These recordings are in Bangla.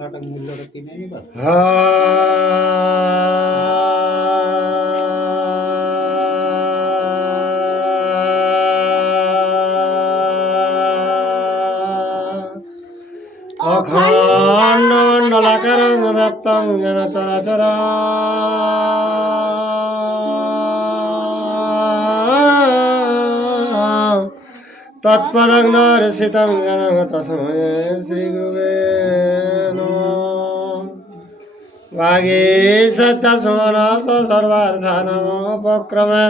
অখণ্ড মণ্ডলাকারং ব্যাপ্তং যেন চরাচর তৎপদং দর্শিতং যেন তস্मै শ্রী গুরুবে নমঃ। वागीशब्दसुमनस सर्वार्थानमुपक्रमे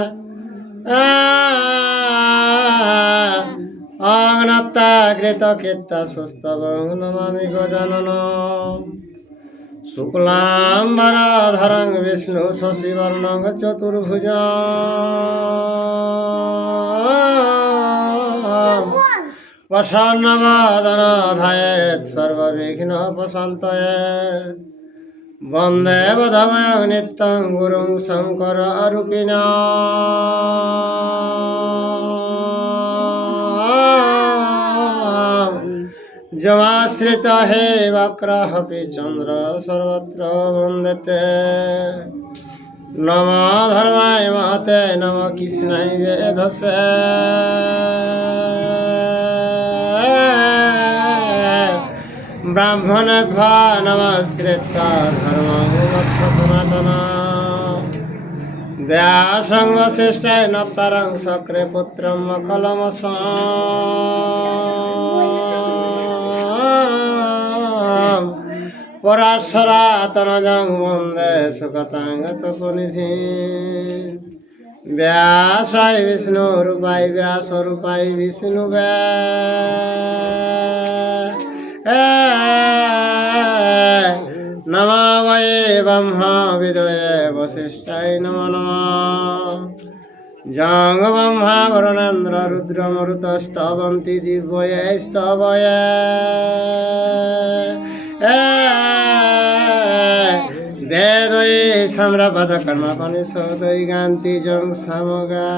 अग्नत्ताकृतकीर्तसुस्तवं नमामि गजाननं। शुक्लाम्बरधरं विष्णु शशिवर्णं चतुर्भुजं प्रसन्नवदनं ध्यायेत् सर्वविघ्नोपशान्तये। वन्दे वदमयं नित्यं गुरुं शङ्कररूपिणं। जमाश्रित हे वक्रः चन्द्र सर्वत्र वन्दते। नमो धर्माय महते नमो कृष्णाय वेधसे। ब्राह्मणेभ्यो नमस्कृत्य धर्मं सनातनं। व्यासं वसिष्ठेन नप्तारं शक्रे पुत्रं मखलमसां। पराशरातनजं वन्दे सुगतं तपोनिधिं। व्यासाय विष्णुरूपाय व्यासरूपाय विष्णुवे। नमो वै ब्रह्मा विदये वसिष्ठाय नमो नमः। जं ब्रह्मा वरुणेन्द्र रुद्रमरुतस्तवन्ति दिव्यैस्तवये। वेदै सम्रपदकर्मपनिषदै गान्ति जं सामगा।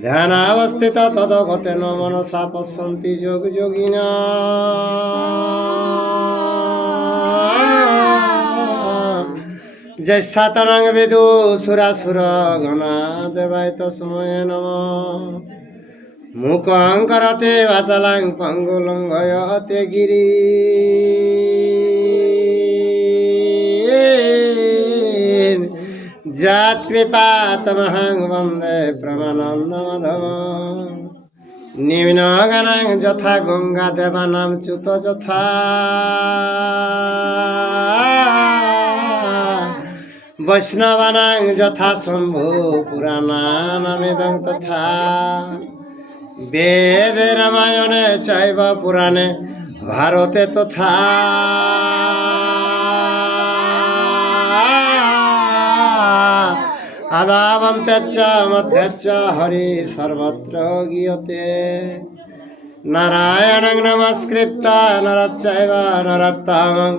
ध्यानावस्थित तदगतेन मनसा पश्यन्ति योगयोगिनः। जैसातनं विदुसुरासुरगणा देवाय तस्मै नमः। मूकं करोति वाचालं पङ्गुं लङ्घयते गिरिं। यत्कृपातमहं वन्दे परमानन्दमाधवं। निम्नगणं यथा गङ्गादेवानां च्युत यथा। वैष्णवानां यथा शम्भो पुराणानामिदं तथा। वेदे रामायणे चैव पुराणे भारते तथा। आदावन्ते च मध्ये च हरि सर्वत्र गीयते। नारायणं नमस्कृत्य नरं चैव नरोत्तमं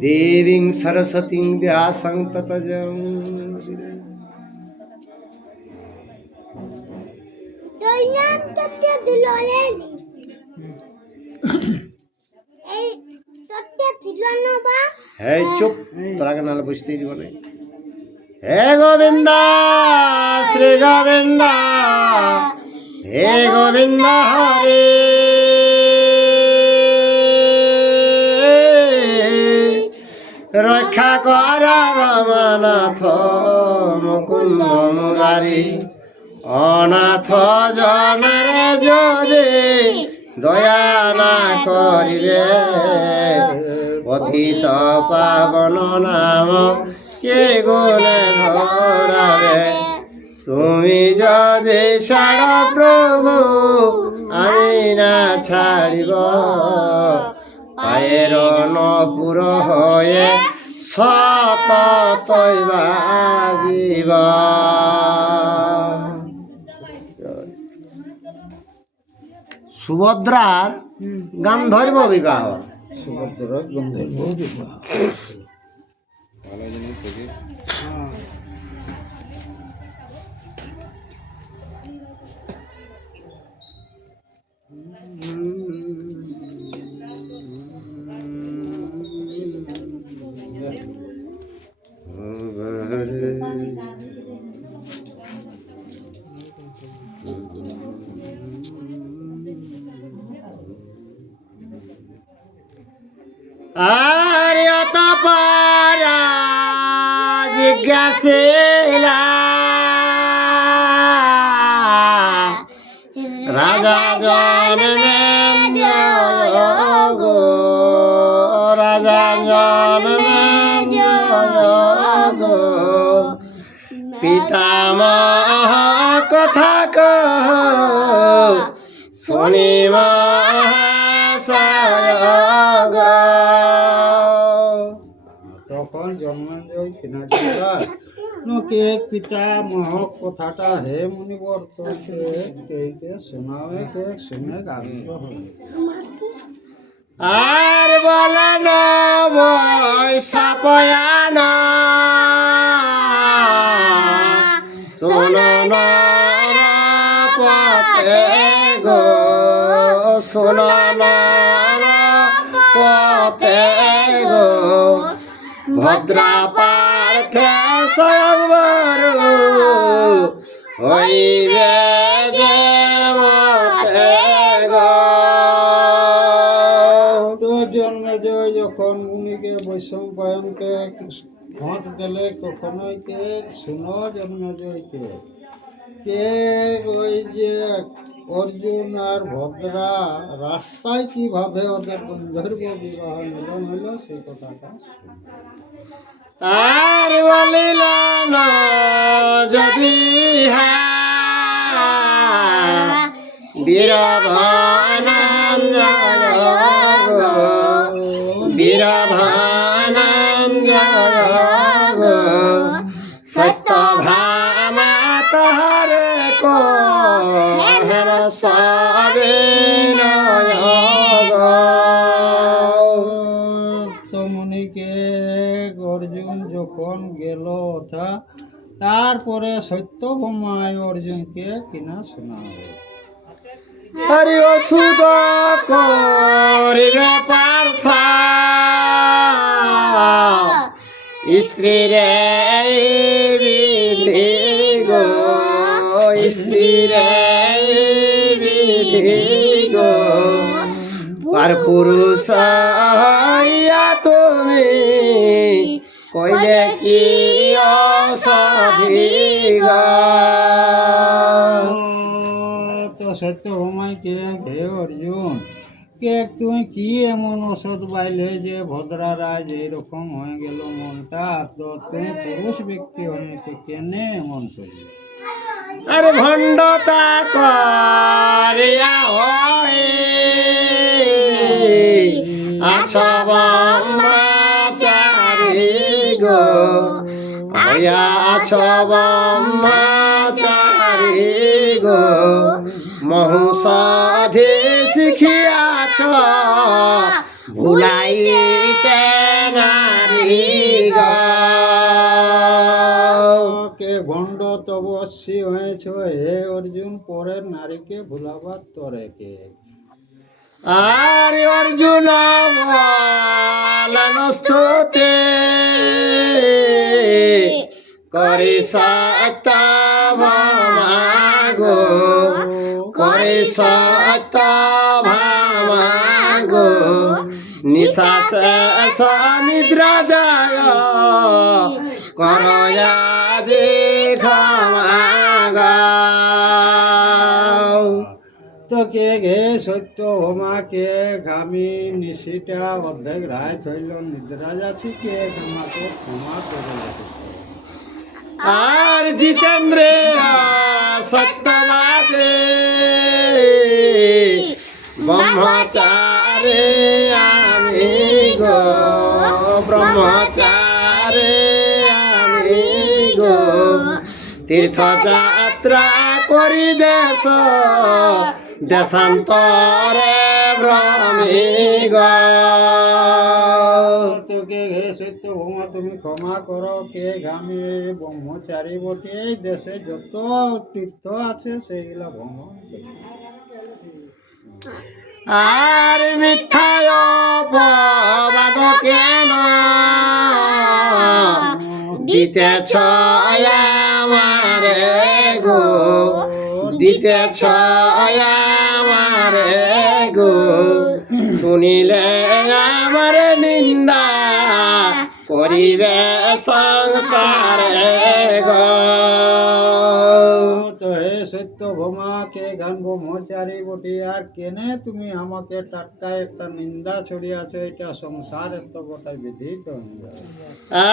देवीं सरस्वतीं व्यासं ततो जयमुदीरये। हे चुप তোরা কেন বুঝতেই দিব না। হে গোবিন্দ শ্রী গোবিন্দ হে গোবিন্দ হরে। রক্ষা কর রমনাথ মুকুন্দ মুরারি। অনাথ জনরে যদি দয়া না করিবে। পতিত পাবন নাম কে গুণে ধরাবে। তুমি যদি ছাড় প্রভু আমি না ছাড়িব। পায়ের নপুর হয়ে সততই বাজিব। সুভদ্রার গান্ধর্ব বিবাহ। সুভদ্রার গান্ধর্ব বিবাহ। আর অতঃপর জিজ্ঞাসিলা রাজা জন্মেন জয় গো, রাজা জন্মেন জয় গো, পিতামহ কথা কহ শুনি মহাশয় গো। তখন জন্মেঞ্জয় কিনাচিরা কে পিতা মহক কথাটা হে মুনিবর কে শোনাবে কে শুনে গাগ্র হবে। আর বলেন বৈশাপয়ান শুনন পথে গো, শুনন পথে গো, ভদ্রা পার্থে সয়বর হইবে যে মতে গো। তো জন্মেজয় যখন মুনিকে বৈশম্পায়নকে ভাঁত দিলে কখনোই কে শুনো জন্মেজয়কে কে ওই যে অর্জুন আর ভদ্রা রাস্তায় কিভাবে ওদের গন্ধর্ব বিবাহ মিলন হইল সেই কথাটা শুনো। তার বলিল না যদি বীরধনঞ্জয় গো, বীরধনঞ্জয় গো, সত্য ভামা তাহার কো হেন সবে তো মুনিকে অর্জুন যখন গেল তা তারপরে সত্যভামায় অর্জুনকে কিনা শোনা হবে। হরি ওষুধ করিবে পার্থ স্ত্রী রে বিধি গো, স্ত্রী রে বিধি গো, আর পুরুষ হইয়া তুমি কইলে কি অসাধি গো। তো সত্যভামায় কে হে অর্জুন কে তুমি কি এমন ওষুধ পাইলে যে ভদ্রা রাজ এইরকম হয়ে গেল মনটা, তো তুমি পুরুষ ব্যক্তি হয়ে কেনে এমন করলে। আরে ভণ্ডতা করিয়া হয়ে আছ ব্রহ্মচারী গো, আছ ব্রহ্মচারী গো, মহুষধি শিখিয়াছ ভুলাইতে নারী গো। কে ভণ্ড তপস্বী হয়েছ হে অর্জুন, পরের নারীকে ভুলাবার তরে কে। আর অর্জুন বলেন স্তুতি করি সত্যভামা গো, করি সত্যভামা গো, নিঃশ্বাস নিদ্রা যায় করয়া যে ক্ষমা গাও। তো কে গে সত্যভামা কে ঘামি নিশিটা অর্ধেক রায় হইল নিদ্রা যাচ্ছি কে তোমাকে ক্ষমা করে রাখিস। আর জিতেন্দ্রে সত্যবাদে ব্রহ্মচারে আমি গো, ব্রহ্মচারে আমি গো, তীর্থযাত্রা করি দেশ দেশান্তরে ভ্রমি গো। তোকে হে সত্যভামা তুমি ক্ষমা করো কে ঘামি ব্রহ্মচারী বটে, এই দেশে যত তীর্থ আছে সেইগুলা ভ্রমণ করি। আর মিথ্যায় অপবাদ কেন দিতেছ আমারে গো, দিতেছ আমারে গো, শুনিলে আমার নিন্দা করিবে সংসারে গো। তো হে সত্য ভোমাকে গান ব্রহ্মচারী বটি, আর কেনে তুমি আমাকে টাটকা একটা নিন্দা ছড়িয়াছ, এটা সংসারের তো গোটাই বিধিত হয়ে যাবে।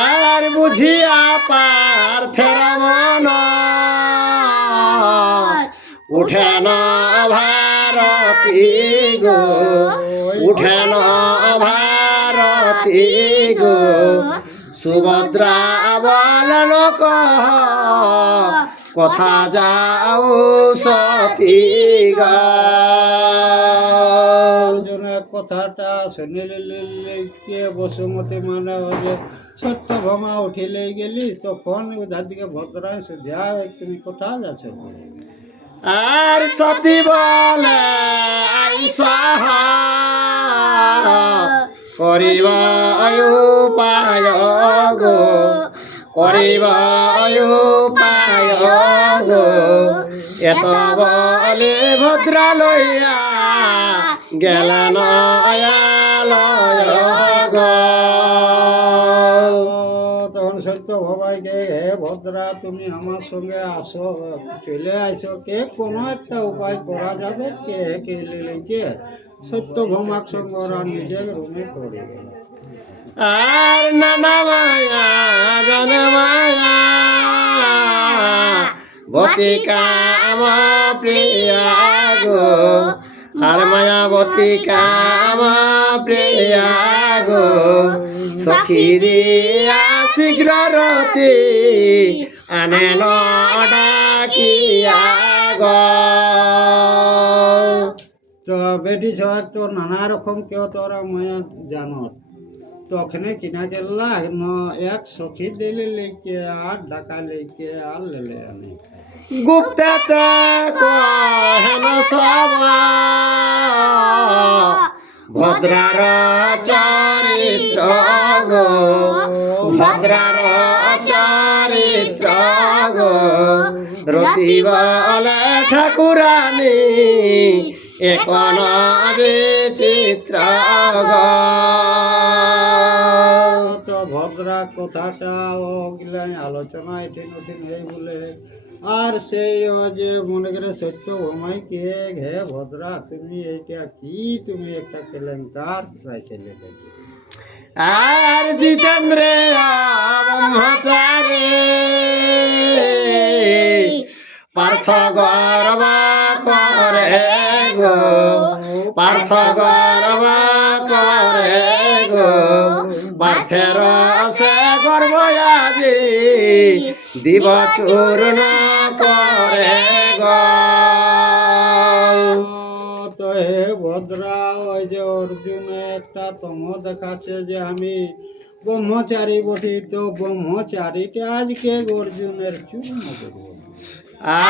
আর বুঝিয়া পার্থের মন উঠে না ভারতী গো, উঠে না ভারতী গো, সুভদ্রা বলন কথা যাও সতী গো। জনে কথাটা শুনিলে কে বসুমতী মানে ওই যে সত্যভামা উঠিলে গেলি, তখন ওধার দিকে ভদ্রায় সুঝা তুমি কোথায় যাচ্ছ? আর সতী বলে আইসা করিব উপায় গো, করিব উপায় গো, এত বলে ভদ্রা লইয়া গেলেন আয়ালয় গো। তখন সত্য ভবাইকে, হে ভদ্রা তুমি আমার সঙ্গে আসো, চলে আসো, কে কোনো একটা উপায় করা যাবে, কে কে সত্য ভমাক সঙ্গে ওরা নিজের রুমে করে গেল। আর নানা মায়া জানে মায়া বতিকা আমার প্রিয়া গো, আর মায়াবতিকা আমার প্রিয়া গো, সখী দিয়া শীঘ্র রতি আনে ন ডাকিয়া গো। তো বেটি সবাই তো নানা রকম কেউ তোরা মায়া জানত, তখনে কিনা গেলা এক সখী দিলে লেকে আর ডাকা লেকে আর লেলে আনে। গুপ্তাতে কহেন সব ভদ্রার চরিত্র গো, ভদ্রার চরিত্র গো, রতি বলে ঠাকুরানী এখন বিচিত্র গো। তো ভদ্রা কথাটা ওগুলাই আলোচনা এঠিন ওঠিন হয়ে বলে, আর সেই যে মনে করে সত্য ভমাই কে, হে ভদ্রা তুমি এইটা কি, তুমি একটা কেলেঙ্কার প্রায় ছেলে দেখি। আর জিতেন্দ্র ব্রহ্মচারী পার্থ গর্ব করে গো, পার্থ গর্ব করে গো, পার্থের সে গর্ব আজি দিব চূর্ণ করে গো। তো হে ভদ্রা ওই যে অর্জুনে একটা তম দেখাচ্ছে যে আমি ব্রহ্মচারী বটি, তো ব্রহ্মচারীটা আজকে অর্জুনের চূর্ণ করবো।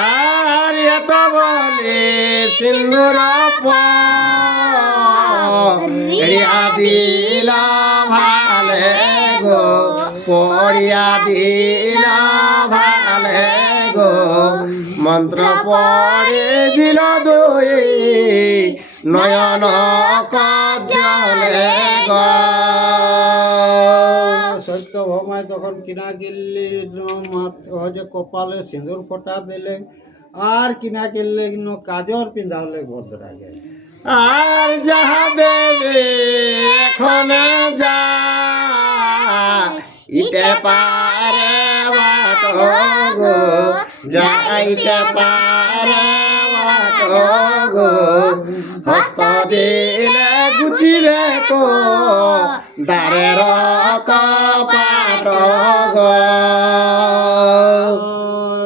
আর এত বলে সিন্দুর পড়িয়া দিল ভালে গো, পড়িয়া দিল ভালে গো, মন্ত্র পড়ে দিল দুই নয়ন কাজলে গো। সত্য ভমায় তখন কিনা গিল্লি যে কপালে সিঁদুর ফোটা দিলে, আর কিনা কিনলে কাজল পিন্ধালে ভদ্রাকে। আর যাহা দেবে এখন যা ইতে পারে বাট গো, যাইতে পারে বাট গো, হস্ত দিলে গুছিবে কো দ্বারের কপাট গো।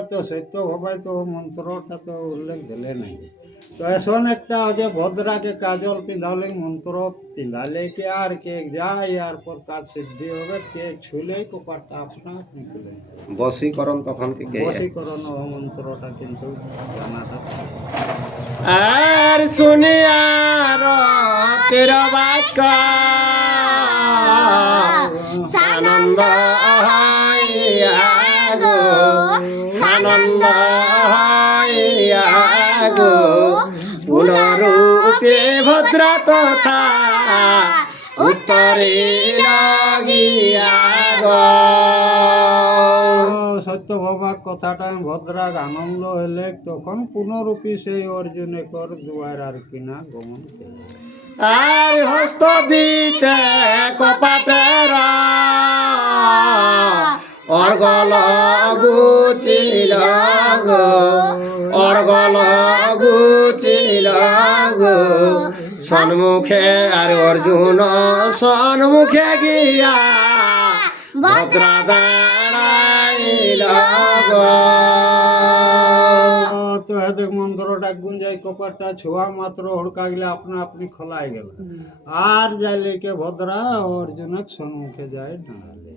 তো সত্য ভবাই তো মন্ত্রটা তো উল্লেখ দিলে নাই। তো এখন একটা যে ভদ্রাকে কাজল পিন্ধালে মন্ত্র পিন্ধালে কে আর কে যায়, আর পর কাজ সিদ্ধি হবে, কে ছুলেই কপারটা আপনা আপনি খুলে। বশীকরণ তখন থেকে বশীকরণ মন্ত্রটা কিন্তু জানাটা। আর শুনিয়ার তের বাক্য সানন্দ হইয়া গো, সানন্দ হইয়া গো, পুনরূপে ভদ্রা তথা উত্তরে লগিয়া গো। সত্যভামা কথাটা ভদ্রাগ আনন্দ হলে তখন পুনরূপী সেই অর্জুনে কর দুয়ার আর কিনা গমন করল। আর হস্ত দিতে কপাটের অর্গল গুচিল গো, অর্গল গুচিল গো। সন্মুখে আর অর্জুন সন্মুখে গিয়া ভদ্রা দাঁড়াইল গো। তো হেদেক মন্ত্রটা গুঞ্জাই কপারটা ছোঁয়া মাত্র হড়কা গেলে আপনা আপনি খোলাই গেল। আর যাইলে কে ভদ্রা অর্জুনের সম্মুখে যায় দাঁড়ালে।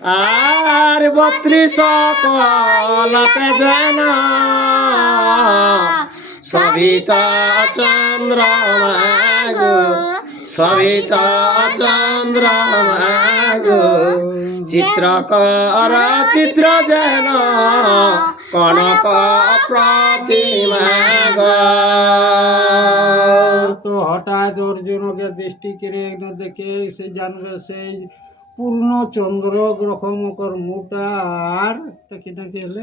আর 32 কলাতে যেন সবিত চন্দ্রমা গো, সবিত চন্দ্রমা গো। চিত্রকর চিত্র যেন কনক প্রতিমা গো। তো হঠাৎ অর্জুনকে দৃষ্টি কেড়ে দেখে সে জানবে সেই পূর্ণ চন্দ্র গ্রহ মকর মুটা আর একটা কি নাকি হলে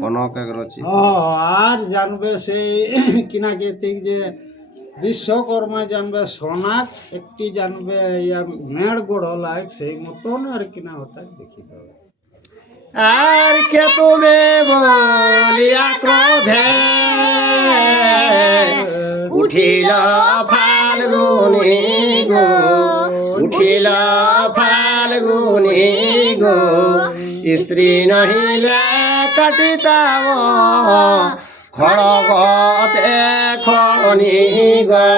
কনক রচি আর জানবে সেই কিনাকে ঠিক যে বিশ্বকর্মা জানবে সোনাক একটি জানবে মেড় গড় লাগ সেই মতন আর কিনা হঠাৎ দেখি দেবে। আর কে তুমি বলিয়া ক্রোধে উঠিল ফাল্গুনি গো, উঠিল ফাল্গুনি গো। স্ত্রী নহিলে কাটিতাম খড়গতে খনি গো।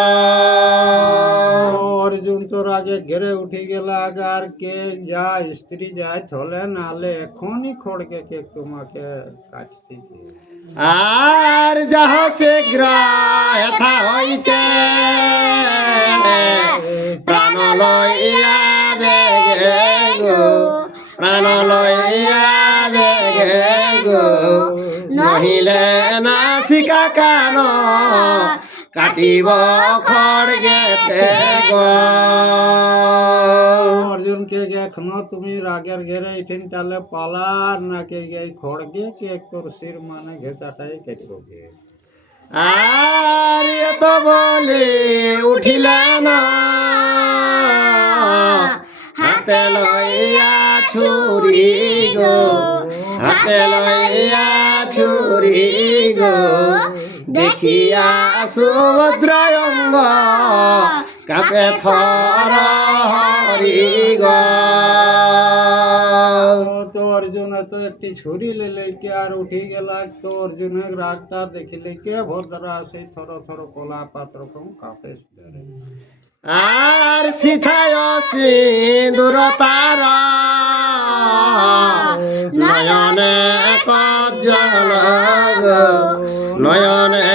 অর্জুন তো রাগে ঘেরে উঠে গেল আর কে যায় স্ত্রী যায় থলে নালে এখনই খড়কে কে তোমাকে কাটতে। আর যাহ শীঘ্র এথা হইতে প্রাণ লইয়া বেগে গো, প্রাণ লইয়া বেগে গো। নহিলে নাসিকা কান কাটিব খড়গেতে গো। অর্জুনকে এখনো তুমি রাগের ঘেরে ইঠিন তালে পালার নাকি এই খড়গে কে তোর শির মানে ঘেঁচাটাই কেটে। আর এত বলে উঠিলেন হাতে লইয়া ছুরি গো, হাতে লইয়া ছুরি গো। দেখিয়া সুভদ্রায় অঙ্গ কাপে থর হরি গো। তো অর্জুন তো একটি ছুরি লেলে কে আর উঠি গেল। তো অর্জুনের রাগটা দেখিলে কে ভদ্রা সেই থর থর কলা পাত্র কম কাপে। আর সিথায় সিঁদুর তার নয়নে কজ্জল গো, নয়নে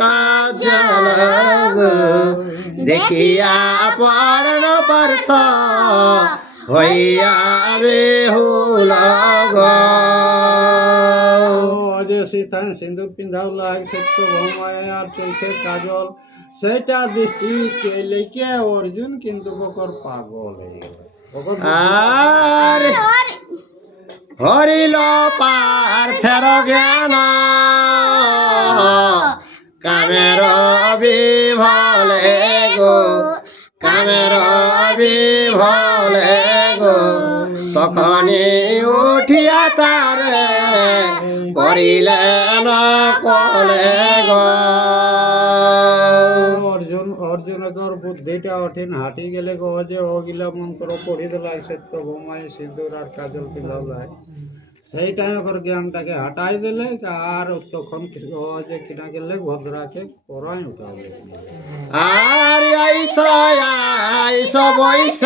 কজ্জল গো। দেখিয়া পড়ন পার্থ হইয়া বেহুল গো। যে সীতায় সিঁদুর পিন্ধাও লাগ সত্য ভৌমায় আর চলছে কাজল সেটা দৃষ্টি লেকে অর্জুন কিন্তু বকর পাগল হয়ে গেল। আর হরিল পার্থের জ্ঞান কামের বিভলে গো, কামের বিভলে গো। তখনই উঠিয়া তারে করিলেন কলে গো। অর্জুনকর বুদ্ধিটা ওঠেন হাঁটি গেলে গো যে ওগিলা মন্ত্র পড়ি দিলাই সত্য বোমায় সিঁদুর আর কাজল পিলালাই সেই টাইম ওর জ্ঞানটাকে হাঁটাই দিলে আর তখন যে কিনা গেলে ভদ্রাকে পড়াই উঠাবে। আর আইস আইস বৈশ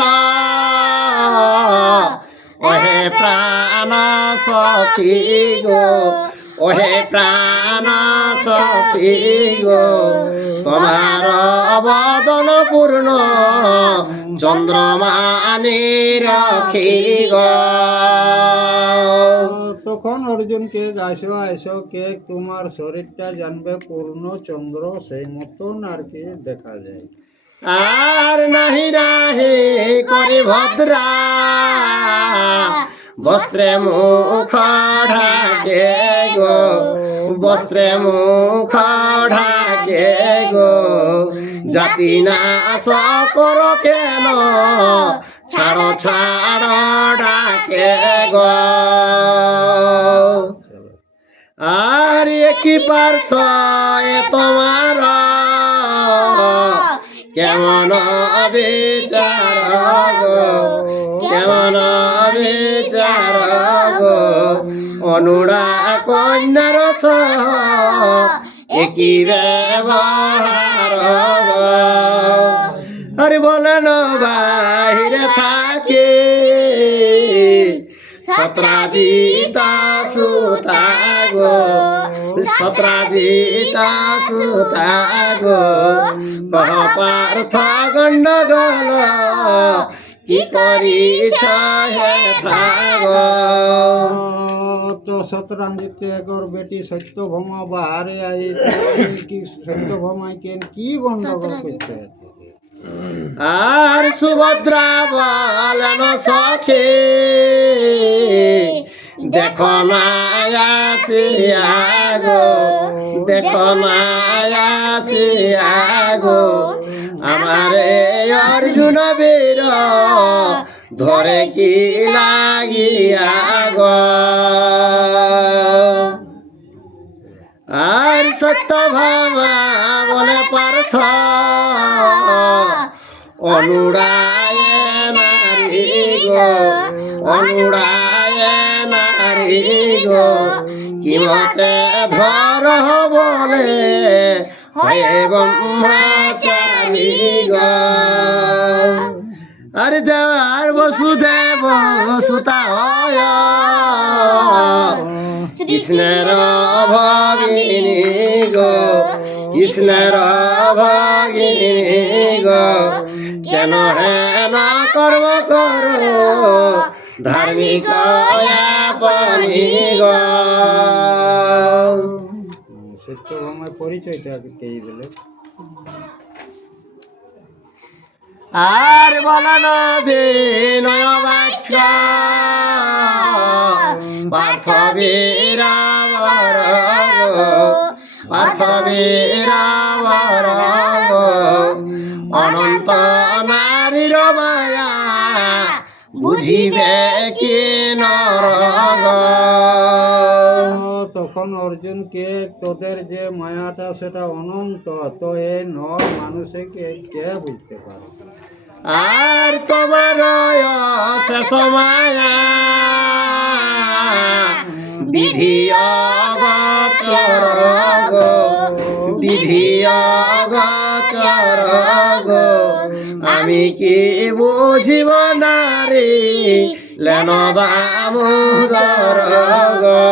ওহে প্রাণ সখী গো, ওহে প্রাণ সখী গো। তোমার অবদন পূর্ণ চন্দ্রমা নিরখি গো। তখন অর্জুনকে আইসো আইসো কে তোমার শরীরটা জানবে পূর্ণ চন্দ্র সেই মতন আর কি দেখা যায়। আর নাহি নাহি করি ভদ্রা বস্ত্রে মুখ ঢাকে গো, বস্ত্রে মুখ ঢাকে গো, জাতি নাশ করো কেন ছাড়ো ছাড়ো ডাকে গো। আর কি পার্থ এ তোমার কেমন বিচার গো, কেমন বিচার গো, অনুরা কন্যার সহ একই ব্যবহার গো। আরে বলেন বাহিরে থাকে সত্রাজিতা সুতা গো, সত্রাজিতা সুতা গো, কহ পার্থ গণ্ডগোল কি করিছ হে থাগ। তো সতরাঞ্জিত একর বেটি সত্যভামা বাহারে আই কি সত্যভামায় কেন কি গন্ডগোল করতে? আর সুভদ্রা বলেন সখে দেখো না আসিয়া গো, দেখো না আসিয়া গো, আমারে অর্জুন বীর ধরে কি লাগিয়া গো। আর সত্যভামা বলে পার্থ অনুরায় নারী গো, অনুরায় নারী গো, কি মতে ধর বলে হয়ে ব্রহ্মচারী গো। আরে দেওয়ার বসুদেব সুতা হয় কৃষ্ণের ভগিনী গো, কৃষ্ণের ভগিনী গো, কেন হেন কর্ম করো ধার্মিক আপনি গো। সত্যভামার পরিচয়টা কে দিলে? আর বলন বিনয় বাক্য পার্থ বীরাবর গো, পার্থ বীরাবর গো, অনন্ত নারীর মায়া বুঝিবে কি নর গো। তখন অর্জুন কে তোদের যে মায়াটা সেটা অনন্ত, তো এই নর মানুষে কে বুঝতে পারে? আর তোমার শেষ মায়া বিধি অগোচর গো, বিধি অগোচর গো, আমি কি বুঝিব নারী লেন দামোদর গো।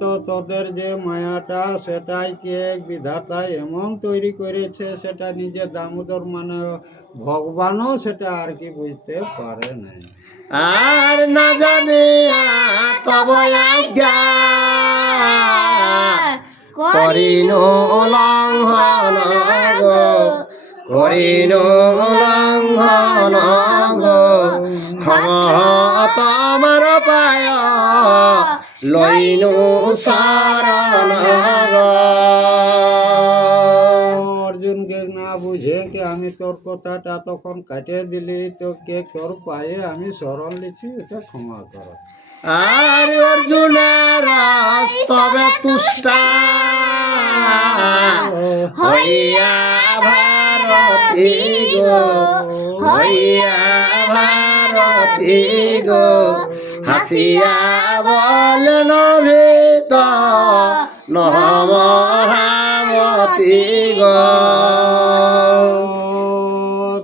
তো তোদের যে মায়াটা সেটাই কে বিধাতা এমন তৈরি করেছে, সেটা নিজে দামোদর মানে ভগবানও সেটা আর কি বুঝতে পারে না। আর না জানে তব আজ্ঞা করিন লঙ্ঘন গো, করিন লঙ্ঘন গো, তোমার পায় লইনু শরণ গো। অর্জুনকে না বুঝে কে আমি তোর কথাটা তখন কাটিয়ে দিলি, তো কে তোর পায়ে আমি শরণ লিখি, এটা ক্ষমা কর। আর অর্জুনের স্তবে তুষ্টা হইয়া ভারতী গো, হইয়া ভারতী গো, হাসিয়া বলেন ভীত নহমহামতি গো।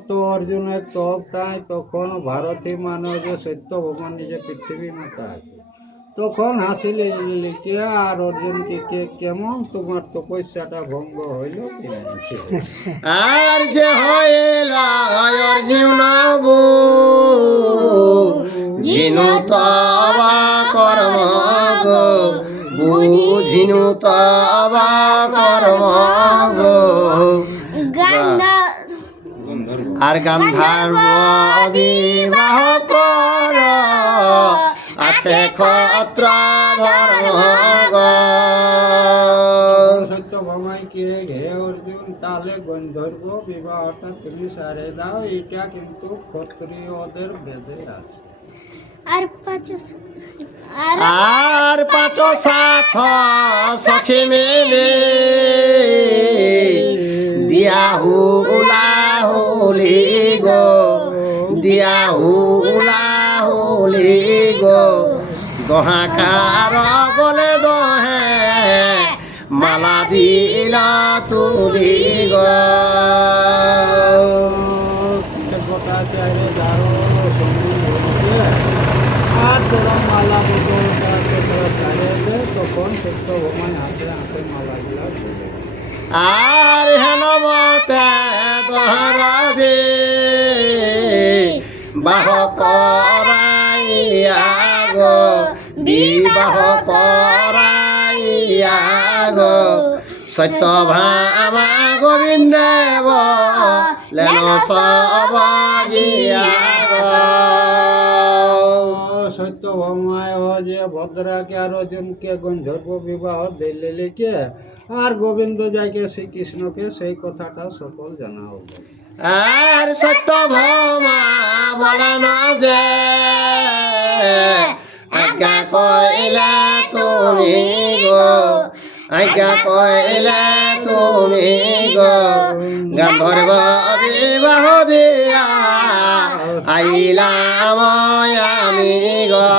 তো অর্জুনের তপটাই তখন ভারতী মানে যে সত্যভামা নিজে পৃথিবী মাতা আছে, তখন হাসিলে কে আর অর্জুনকে কে কেমন তোমার তপস্যাটা ভঙ্গ হইল কি না? আর যে হইল অর্জুন বুঝিনু তবা কর্ম গো, বুঝিনু তবা কর্ম গো, আর গান্ধার্ব বিবাহ কর আছে ক্ষত্র ধর্ম সত্যভামাইকে হে অর্জুন তাহলে গন্ধর্ব বিবাহটা তুমি সারে দাও, এটা কিন্তু ক্ষত্রিয়দের বেদে আছে। আর পাঁচ সাথ সখী মিলে দিয়া হুলা হুলি গো, দিয়া হুলা হুলি গো, দহাকার গলে দহে মালা দিলা তুলি গো। কথা চাইলে দারো আর তোরা মালা বদল সারে দে, তখন সত্যভামাই হাতে হাতে মালা গুলা দিলে। আর হেন মতে দহরবি বাহ করাইয়া গো, বিবাহ করাইয়া গো, সত্যভামা গোবিন্দেব লেন সব গিয়া গো। সত্যভামায় যে ভদ্রাকে আর অর্জুনকে গন্ধর্ব বিবাহ দিলে লিখে, আর গোবিন্দ যাইকে শ্রীকৃষ্ণকে সেই কথাটা সকল জানা হলো। আর সত্যভামা বলেন যে আজ্ঞা কইলে তুমি গো, আজ্ঞা কইলে তুমি গো, গান্ধর্ব বিবাহ দিয়া আইলাম আমি গো।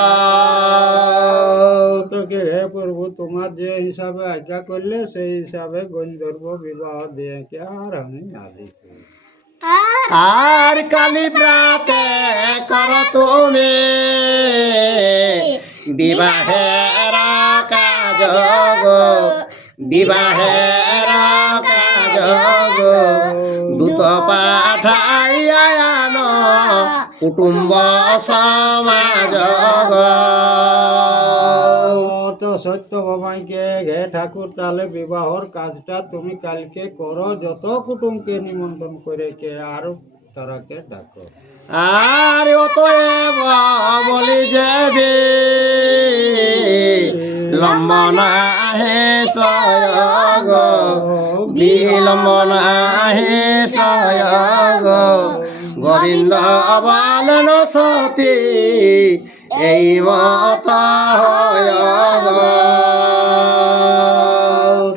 তোকে হে প্রভু তোমার যে হিসাবে আজ্ঞা করলে সেই হিসাবে গন্ধর্ব বিবাহ দিয়ে কে আর আমি আদিছি। আর কালী প্রাতে কর তুমি বিবাহের কাজ গো, বিবাহের কাজ গো, দূত পাঠাইয়া আন কুটুম্ব সমাজ গো। তো সত্যভামাইকে হে ঠাকুর তাহলে বিবাহর কাজটা তুমি কালকে করো, যত কুটুমকে নিমন্ত্রণ করে কে আর তারাকে ডাকো। আর অতএব বলি যে লম্বনা হে সয়গ, বিলম্বনা হে সয়গ, গোবিন্দ বলন সতী এই মত হয় গো।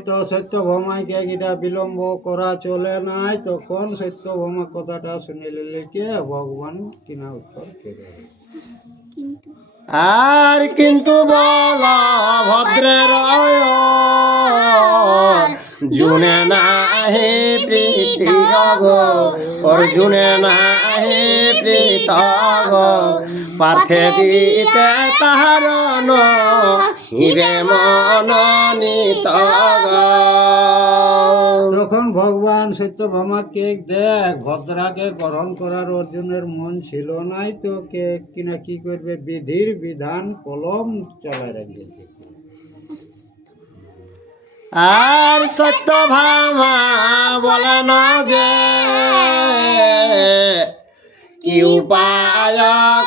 তো সত্যভামাইকে এটা বিলম্ব করা চলে নাই, তখন সত্যভামা কথাটা শুনিলে লিখে ভগবান কিনা উত্তর করে। আর কিন্তু বল ভদ্রের জুনে নাহি প্রীতি গো, অর্জুনে নাহি প্রীত গো, পার্থে দিতে তাহার হিবে মনোনীত গো। তখন ভগবান সত্যভামাকে দেখ ভদ্রাকে গ্রহণ করার অর্জুনের মন ছিল নাই, তো কে কিনা কি করবে, বিধির বিধান কলম চালায় রাখবে। আর সত্যভামা বলেন যে কি উপায়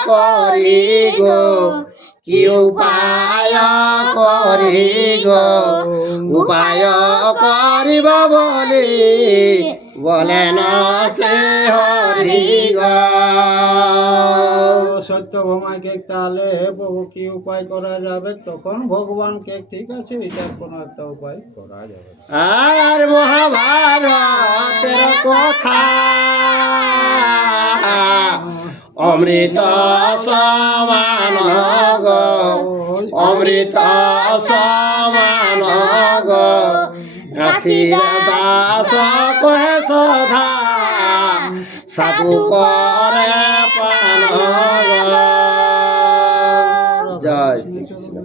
করি গো, কি উপায় করি গো, উপায় করিব বলি বলেন সে হরি গো। সত্যভামাকে তাহলে হে প্রভু কি উপায় করা যাবে, তখন ভগবানকে ঠিক আছে এটার কোনো একটা উপায় করা যাবে। আর মহাভারতের কথা অমৃত সমান গো, অমৃত সমান গো, কাশীর দাস কহে সধা সাধু করে পান গো। জয় শ্রী কৃষ্ণ।